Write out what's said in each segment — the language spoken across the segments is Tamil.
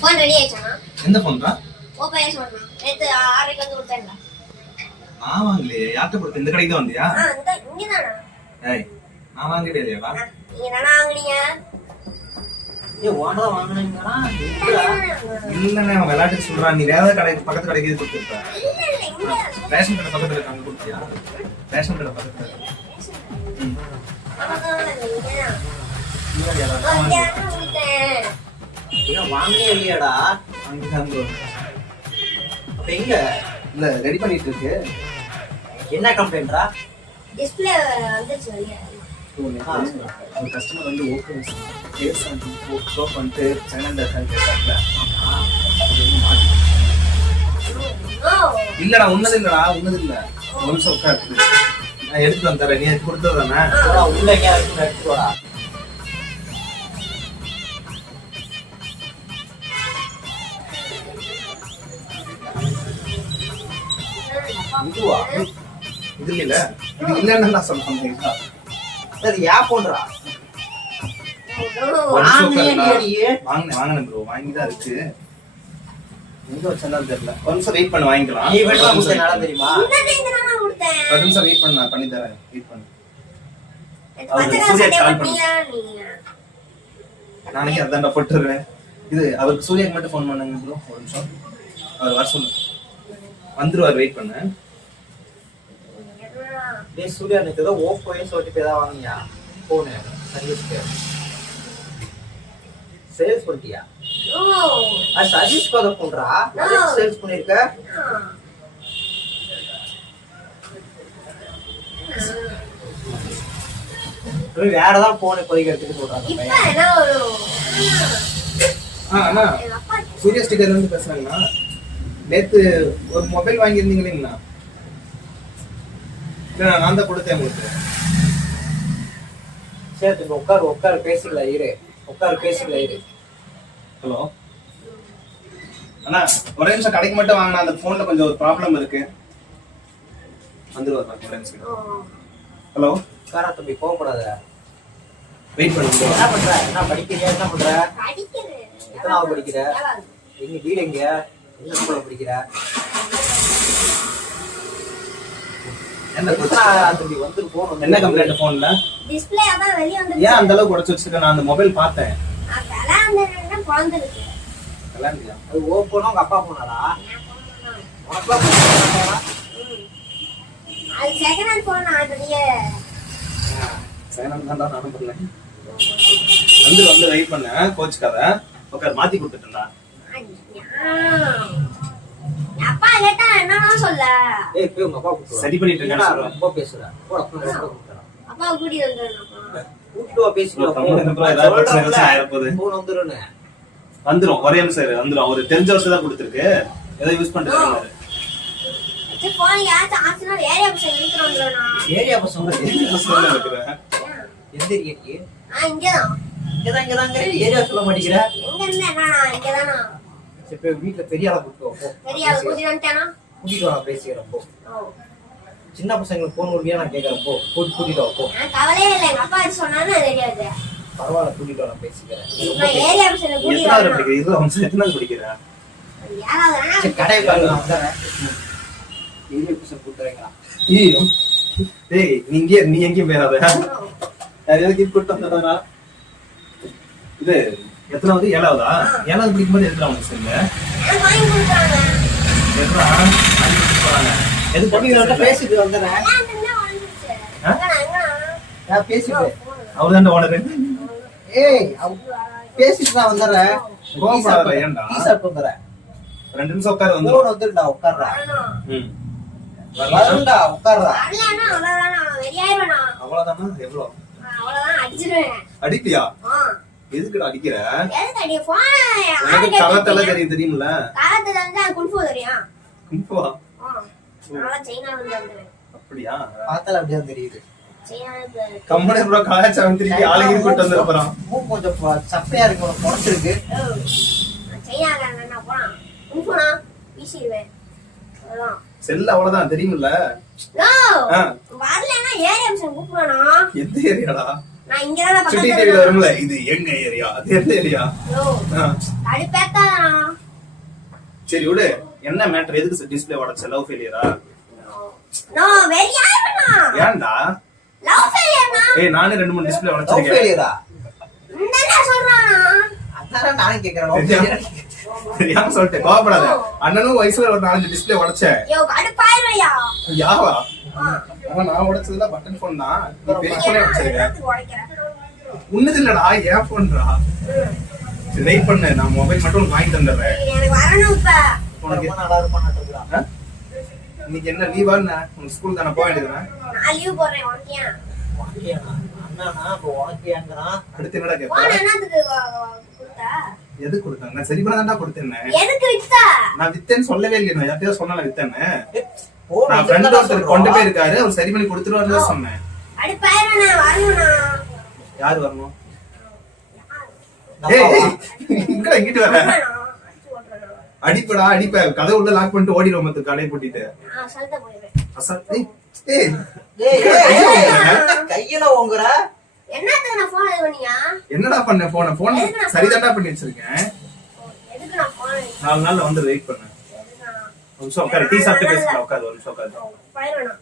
போன் ரெடி ஆயிடுச்சா? எந்த போன்டா? ஓப்போ S1 நேத்து 6:30க்கு வந்து கொடுத்தேன்டா. ஆமாங்களே, யார்ட்ட கொடுத்த? இந்த கடைக்கு தான் வந்தியா? இங்க தானா? ஏய், நான் வாங்கிட்டே இல்லையாடா? நீங்க தானா வாங்குனீங்க? ஓனரா வாங்குனீங்கனா? இல்லண்ணே, அவன் விளையாட்டுக்கு சொல்றான். நீ வேற கடைக்கு பக்கத்து கடைக்கு கொடுத்துருப்ப. இல்ல இங்க ரேஷன் கடை பக்கத்துல இருக்க அங்க கொடுத்தியா? ரேஷன் கடை பக்கத்துல. வாங்கவே இல்லையாடா? அப்ப எங்க? இல்ல ரெடி பண்ணிட்டு இருக்கு. என்ன கம்ப்ளைண்ட்ரா? டிஸ்ப்ளே வந்துச்சு வெளிய. ஒரு கஸ்டமர் வந்து ஓகே கேஸ் ப்ரோ பண்ணிட்டு சைலண்ட் இருக்கான்னு கேட்டாங்கல. இல்லடா, உன்னது இல்லடா, உன்னது இல்ல. ஒரு நிமிஷம் உட்காரு, நான் எடுத்து வந்து தரேன். நீ எனக்கு கொடுத்ததானே? உள்ள எங்க எடுத்து வாடா. இதுவா? இது இல்ல, இது இல்லன்னு நான் சொல்றேன். சரி, யா போன்றா? வாங்கினேன் ப்ரோ, வாங்கிதான் இருக்கு. எங்க வச்சாலும் தெரியல. ஒரு நிமிஷம் வெயிட் பண்ண, வாங்கிக்கலாம். நீ வெயிட் பண்ண நல்லா தெரியுமா? ஒரு நிமிஷம் வெயிட் பண்ண, நான் பண்ணி தரேன். வெயிட் பண்ணு. நாளைக்கு அதான் போட்டுருவேன். இது அவருக்கு சூர்யாக்கு மட்டும் ஃபோன் பண்ணுங்க ப்ரோ. ஒரு நிமிஷம், அவர் வர சொல்லு, வந்துருவார். வெயிட் பண்ணு. டேய் சூர்யா, எனக்கு ஏதோ ஓப்போ S1 ஏதாவது வாங்கியா போனே சர்வீஸ்க்கு? சேல்ஸ் பண்ணிட்டியா? அது சர்வீஸ்க்கு அதை போன்றா? சேல்ஸ் பண்ணிருக்க? வேற ஏதாவது போன் இப்போதைக்கு எடுத்துட்டு சொல்றாங்க. அண்ணா, சூர்யா ஸ்டிக்கர்ல இருந்து பேசுறாங்கண்ணா. நேத்து ஒரு மொபைல் வாங்கியிருந்தீங்களா? நான் தான் கொடுத்தேன் உங்களுக்கு. சரி, உட்காரு பேசிக்கல இரு. இரு. ஹலோ அண்ணா, ஒரே நிமிஷம் கடைக்கு மட்டும் வாங்கினா, அந்த போன்ல கொஞ்சம் ஒரு ப்ராப்ளம் இருக்கு. வந்துருவாரு. ஹலோ காரா தம்பி, கோவப்படாத. வெயிட் பண்ணுங்க. என்ன பண்ற? என்ன படிக்கிறியா? என்ன பண்ற? எத்தனாவது படிக்கிற? எங்க வீடு எங்க? என்ன ஸ்கூல்ல படிக்கிற? என்ன தம்பி வந்து போன் என்ன கம்ப்ளைண்ட் போன்ல? டிஸ்ப்ளே அதான் வெளிய வந்து ஏன் அந்த அளவுக்கு உடைச்சு வச்சிருக்க? நான் அந்த மொபைல் பார்த்தேன். விளையாண்டேன்னா குழந்தைக்கு. விளையாண்டியா? அது ஓப்போனா உங்க அப்பா போனாடா? உனக்கு போனா? அது செகண்ட் ஹேண்ட் போன் ஆடுறியே. சைலண்ட் தான்டா, நானும் பண்ணல. வந்து வெயிட் பண்ண, கோச்சுக்காத. உட்கார், மாத்தி கொடுத்துட்டேன்டா. அப்பா கேட்டா என்னன்னா சொல்ல? ஏய், போய் உங்க அப்பா கூப்பிடு. சரி பண்ணிட்டு இருக்கேன். ரொம்ப பேசுற. போடா, அப்பா கூட்டி வந்துறேன். கூட்டிட்டு வா, பேசிக்கலாம். ஏதாவது பிரச்சனை ஆயிரப்போகுது. போன் வந்துருன்னு. வந்துரும், ஒரே நிமிஷம் இரு, வந்துரும். அவரு தெரிஞ்ச வருஷம் தான் கொடுத்துருக்கு. ஏதோ யூஸ் பண்றாரு. போன் யாச்சு ஆச்சுனா ஏரியா பசங்க இழுத்துட்டு வந்துறேனா? ஏரியா பசங்க இருக்கிறேன். எந்த ஏரியாக்கு? இங்கதான் ஏரியா சொல்ல மாட்டேங்கிற. எங்க இருந்து என்னன்னா இங்கதானா? சரி, வீட்டுல பெரிய ஆளை கூட்டிட்டு வா. பெரிய ஆளை கூட்டிட்டு வந்துட்டானா? கூட்டிட்டு வா, பேசிக்கிறேன். போ. சின்ன பசங்களுக்கு போன் ஒழுங்கா நான் கேட்கறேன். போ, கூட்டிட்டு வா. போ. கவலையே இல்லை, எங்க அப்பா சொன்னான்னு தெரியாது. பரவாயில்ல, கூட்டிட்டு வா, நான் பேசிக்கிறேன். நான் ஏரியா பசங்க கூட்டிட்டு வரேன். இது அவன் எத்தனாவது படிக்கிறேன்? சரி, கடையை பாருங்க, நான் வந்துடுறேன். ஏரியா பசங்க கூட்டுறீங்களா? டேய், நீ எங்கேயும் போயிடாத. யாரையாவது கிஃப்ட் கொடுத்து வந்துடுறா. இது எத்தனாவது? 7வதா? 7வது படிக்கும்போது எடுத்துறா உங்க செல்ல. வாங்கி கொடுத்தாங்க. எடுறா, வாங்கி கொடுத்துறாங்க. எது பொண்ணுங்களோட பேசிட்டு வந்துடுறேன். நான் பேசிட்டு. அவர்தான் ஓனர். ஏய், பேசிட்டு நான் வந்துடுறேன். கோபப்படாத, ஏன்டா? டீ சாப்பிட்டு வந்துடுறேன். 2 நிமிஷம் உட்காரு. வந்துருடா, உட்கார்றா. வரலடா, உட்கார்றா. வரலனா அவ்வளவுதானா? வெறியாயிரனா? அவ்வளவுதானா? எவ்வளவு? அவ்வளவுதான், அடிச்சிருவேன். அடிப்பியா? எதுக்குடா அடிக்கிற? எதுக்கு அடி? போன் உனக்கு கராத்தே தெரியும்ல? கராத்தே வந்து குன்ஃபு தெரியும். குன்ஃபுவா? நான் சைனால இருந்து வந்தேன். அப்படியா? பார்த்தால அப்படியே தெரியுது. சைனால கம்பெனி ப்ரோ காலேஜ் அவன் திருப்பி ஆளுங்க கூட்டி வந்து போறான். கொஞ்சம் சப்பையா இருக்கு, உனக்கு குறைச்சிருக்கு. சைனாக்காரன் என்ன போறான்? குன்ஃபுனா வீசிடுவேன். அதான் செல்ல அவ்வளவுதான் தெரியும்ல? நோ வரலனா ஏரியா மிஷன் கூப்பிடுறானா? எந்த ஏரியாடா? நான் இங்கதான் சிட்டி பக்கத்துல டிவில இருக்கேன். வரும்ல இது எங்க ஏரியா அது எந்த ஏரியா யோ, கடுப்பேத்தாதடா. சரி விடு என்ன மேட்டர் எதுக்கு டிஸ்ப்ளே உடைச்ச லவ் ஃபெயிலியரா நோ, வெறியாயிரண்ணா. ஏன்டா லவ் ஃபெயிலியர்ண்ணா. ஏய் நானே 2-3 டிஸ்ப்ளே லவ் உடைச்சிருக்கேன் ஃபெயிலியரா? இந்தடா சொல்றானா. அதான் நானும் கேக்குறேன் love failure. தெரியாம சொல்லிட்டேன் கோவப்படாத அண்ணனும் வயசுல ஒரு 4 டிஸ்ப்ளே உடைச்சேன் யோ, கடுப்பாயிரய்யா. யாவா ஆ. ஆனா நான் உடைச்சதுல பட்டன் போன் தான் நீ பெரிய நீ போனே என்ன உடைச்சிருக்க என்னத்துக்கு உடைக்கிற? உன்னது இல்லடா ஏன் போன்றா சரி வெயிட் பண்ணு நான் மொபைல் மட்டும் உனக்கு வாங்கி தந்துடுறேன் எனக்கு வரணும் இப்ப. உனக்கு ரொம்ப நல்லா இருப்பான்னு ஆ? இன்னைக்கு என்ன லீவா என்ன உனக்கு ஸ்கூல் தானே போக வேண்டியதுதானே நான் லீவ் போடுறேன் உனக்கு ஏன்? அண்ணா இப்போ உனக்கு ஏங்குறான். அடுத்து என்னடா போன கேட்ப என்னத்துக்கு கொடுத்த? எது கொடுத்தாங்க நான் சரி பண்ண தான்டா கொடுத்தேன் எதுக்கு வித்த? நான் வித்தேன்னு சொல்லவே இல்லையா நான் யார்கிட்டயும் சொன்னல வித்தேன்னு போன் நான் ஃப்ரெண்ட் வச்சிருந்தா ஒருத்தர் சொல்றோம். கொண்டு போயிருக்காரு அவர் சரி பண்ணி கொடுத்துருவாருன்னு தான் சொன்னேன் கடுப்பாயிரண்ணா, வரணும்ண்ணா. யார் வரணும் நம்ம ஏய் வா. இங்கடா இங்கிட்டு வர ஆமாண்ணா, அடிச்சு ஓட்டுறேண்ணா. அடிப்படா அடிப்ப கதை உள்ள லாக் பண்ணிட்டு ஓடிடுவோம் மத்த கடையை பூட்டிட்டு நான் சல்ட்ட போயிடுவேன். அசல் ஏய் ஏய் ஏய், ஏய், ஏய், கையில ஓங்குற. என்னத்துக்கு நான் போன் இது பண்ணியா? என்னடா பண்ண போன் சரிதான்டா பண்ணி வச்சிருக்கேன் எதுக்கு நான் போன் 4 நாள்ல வந்து வெயிட் பண்ணு எதுக்கு நான் ஒரு நிமிஷம் உட்காரு டீ சாப்பிட்டு பேசலாம் உட்காரு ஒரு நிமிஷம் உட்காரு போயிடுவேண்ணா.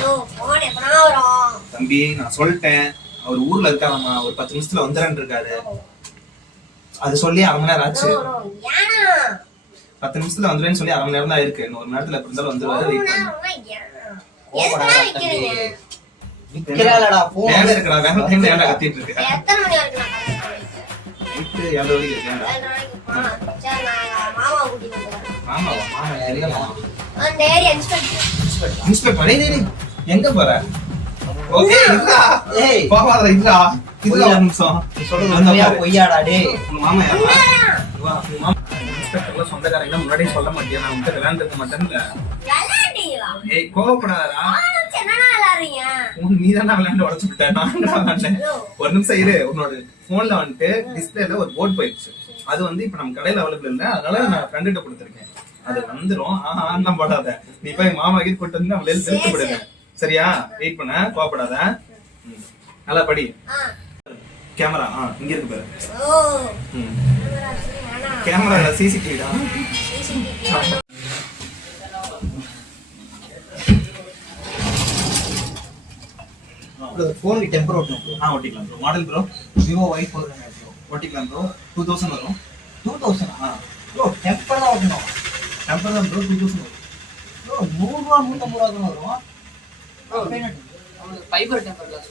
யோ, போன் எப்படா வரும்? தம்பி நான் சொல்லிட்டேன் அவர் ஊர்ல இருக்காராமா ஒரு 10 நிமிஷத்துல வந்துறேன்னு இருக்காரு அது சொல்லி 1/2 மணி நேரம் ஆச்சு நோ, நோ, ஏன்னா? 10 நிமிஷத்துல வந்துருவேன்னு சொல்லி 1/2 மணி நேரம் தான் இருக்கு இன்னும் 1 நேரத்துல எப்படி இருந்தாலும் வந்துருவாரு வெயிட் பண்ணு எதுக்குடா வைக்கிறீங்க? விக்கிறாளடா போன். வேலை இருக்கடா வேலை டைம்ல ஏன்டா கத்திட்டு இருக்க எத்தனை மணி வரைக்கும் நான் நைட்டு 7 வரைக்கும் இருக்கேன்டா சரி, நான் மாமா கூட்டிட்டு வந்துடுறேன். ஆமாவா மாமா எங்கம்மா அந்த ஏரியா இன்ஸ்பெக்டர். இன்ஸ்பெக்டர் டேய் எங்க போற ஓகே இல்லடா ஏய், போவாதடா இல்லடா இதுல ஒரு நிமிஷம் நீ சொல்றது உண்மையா பொய்யாடா டேய்? உங்க மாமா யாரா வா உங்க மாமா இன்ஸ்பெக்டர்ல சொந்தக்காரங்க முன்னாடியே சொல்ல மாட்டியா நான் உன்கிட்ட விளையாண்டுக்க மாட்டேன்ல விளையாண்டீங்களா? ஏய் கோவப்படாதடா என்னடா விளையாடுறீங்க? நீ தானே விளையாண்டு உடச்சு விட்ட நான் விளையாண்டேன் ஒரு நிமிஷம் இரு உன்னோட போன்ல வந்துட்டு டிஸ்பிளேல ஒரு போர்டு போயிடுச்சு அது வந்து இப்ப நம்ம கடையில அவைலபிள் இல்ல அதனால நான் ஃப்ரெண்ட்ட கொடுத்துருக்கேன் அது வந்துரும் ஆனா போடாத நீ போய் மாமா கிட்ட கூட்டு வந்து அவளை செலுத்து விடுங்க சரியா வெயிட் பண்ண கோவப்படாத நல்லா படி ஆ. கேமரா இங்க இருக்கு பாரு ஓ, ம். வேணாம். கேமரா சிசிடிவி தான் CCTV. போனுக்கு டெம்பர் ஓட்டணும் bro. ஒட்டிக்கலாம் bro model bro Vivo Y4 தானே bro. ஒட்டிக்கலாம் ப்ரோ 2000 வரும் 2000 bro, டெம்பர் தான் ஓட்டணும். டெம்பர் தான் ப்ரோ 2000 வரும் bro, 100 ரூபா 150 ரூபா தான் வரும். ஃபைபர் டெம்பர் கிளாஸ்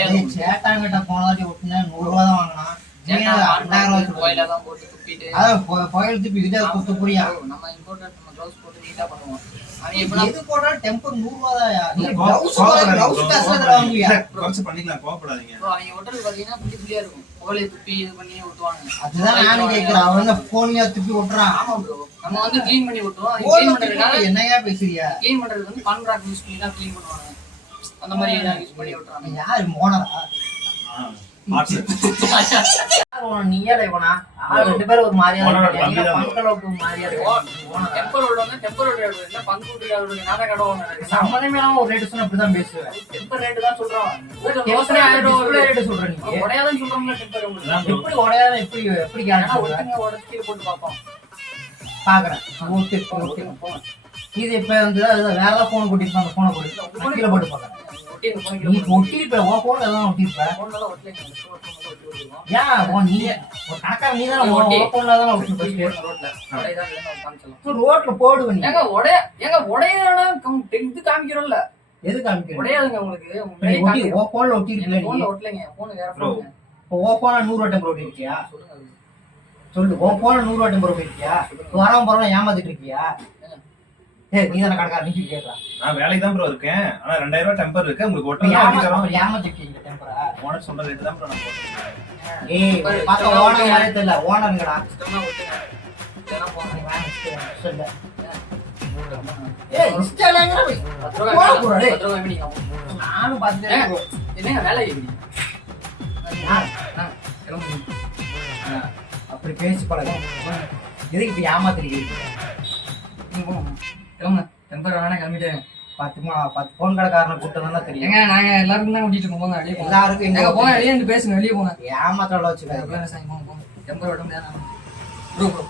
ஏய், சேட்டாங்கிட்ட போன வாட்டி ஓட்டுனேன் 100 ரூபா தான் வாங்கினான். நீ 2000 ரூபா கோயில சொல்ற. தான் போட்டு துப்பிட்டு அதான் கோயில் திருப்பி இதே குத்து புரியா? நம்ம இம்போர்ட்டட் நம்ம க்ளவுஸ் போட்டு நீட்டா பண்ணுவோம். அவன் எப்படா எது போட்டாலும் டெம்பர் 100 ரூபா தான்யா. நீ கோவப்படாதீங்க க்ளவுஸ் bro. காசுல தர வாங்குவியா? குறைச்சு பண்ணிக்கலாம் கோவப்படாதீங்க bro அவங்க ஹோட்டல் பாத்தீங்கன்னா புள்ளி புள்ளியா இருக்கும். கோயிலை துப்பி இது பண்ணி ஊத்துவாங்க. அதுதான் நானும் கேக்குறேன். அவன் என்ன போன்லயா திருப்பி ஓட்டுறான்? ஆமா ப்ரோ. நம்ம வந்து க்ளீன் பண்ணி ஊத்துவோம். அது போன்ல க்ளீன் திருப்பி பண்றதுனால என்னையா பேசுறியா? க்ளீன் பண்றதுக்கு வந்து கான்ட்ராக்ட் யூஸ் பண்ணி தான் க்ளீன் பண்ணுவாங்க. அந்த மாதிரி எல்லாம் யூஸ் பண்ணி விட்டுறாங்க. அவன் யாரு மோனரா? நீ ஏழை போனா ரெண்டு பேரும் ஒரு மாதிரியா இருக்காங்க. பங்களோக்கு ஒரு மாதிரியா இருக்காங்க. டெம்பர் உள்ளவங்க டெம்பர் என்ன பங்கு ஊட்டுறவங்க நாடக கடவுள் சம்மந்தமே இல்லாம ஒரு ரேட் சொன்னா அப்படிதான் பேசுவேன். டெம்பர் ரேட் தான் சொல்றோம். டிஸ்பிளே ரேட் சொல்ற நீ. உடையாதான் சொல்றோம்ல டெம்பர் உங்களுக்கு. எப்படி உடையாத எப்படி எப்படி ஏன்னா கேட்க ஒருத்தங்க உடச்சி போட்டு பார்ப்போம். பாக்குறேன். Okay okay. இது இப்ப வந்து வேற ஏதாவது போன் கூட்டிட்டு அந்த போனை கூட்டி கீழே போட்டு பாக்குறேன். நீ ஒட்டிருப்ப உன் போன்ல எல்லாம் ஒட்டிருப்ப. ஏன் நீ ஒரு கணக்கா நீ தான் உன் போன்ல தான் ஒட்டிருப்ப. ரோட்ல போடுவ நீ. ஏங்க உடையறடா இது காமிக்கிறோம்ல. எது காமிக்கிறேன்? உடையாதுங்க உங்களுக்கு. உன் போன்ல ஒட்டிருக்கல நீ. போன்ல ஒட்டலைங்க. போன் வேற போன். உன் போன 100 ரூபா டெம்பர் ஒட்டிருக்கியா? சொல்லு. உன் போன 100 ரூபா டெம்பர் ஒட்டிருக்கியா? வரவன் போறவன் ஏமாத்திட்டு இருக்கியா? ஏய் நீ தான கணக்கா நீ கேக்குறா. நான் வேலைக்கு தான் ப்ரோ இருக்கேன் ஆனா 2000 ரூபாய் டெம்பர் இருக்கு உங்களுக்கு ஒட்டலாம் ஏமாத்திட்டு டெம்பரா? ஓனர் சொல்ற ரேட் தான் ப்ரோ நான் போட்டுருக்கேன் ஏய் பாத்த ஓனர் மாதிரி தெரியல. ஓனர்ங்கடா. சுத்தமா ஒட்டுங்க. இதெல்லாம் போன். சொல்லு. ஏய் இன்ஸ்டாலங்கற போய். போடா டேய். நானும் பாத்துட்டேன். என்னங்க வேலை எப்படி? அப்படி பேசி பழக. எதுக்கு இப்ப ஏமாத்திருக்கீங்க? கிளம்புங்க. டெம்பர் வேணா கிளம்பிட்டேன். 10 போன் கடைக்காரனை கூட்டம் தானே தெரியும். ஏங்க நாங்க எல்லாருக்கும் தான் கூட்டிட்டு இருக்கோம். போங்க வெளியே போங்க. எல்லாருக்கும் எங்க போங்க வெளியே இருந்து பேசுங்க. வெளியே போங்க. ஏமாத்திரம் வச்சுக்காது. சாமி போங்க போங்க. டெம்பர் விட முடியாது. Bro bro.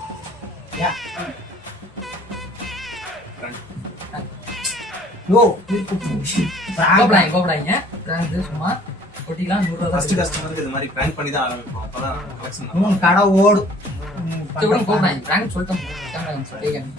யோ கோபடாங்க. பிராங்க் சும்மா கொட்டிக்கலாம். 100 ரூபாய் ஃபர்ஸ்ட் கஸ்டமருக்கு இது மாதிரி பிராங்க் பண்ணி தான் ஆரம்பிப்போம். அப்பதான் கலெக்ஷன் கடை ஓடும். கோபடாங்க. பிராங்க் சொல்லிட்டோம். கேமரா சொல்லிட்டேன்.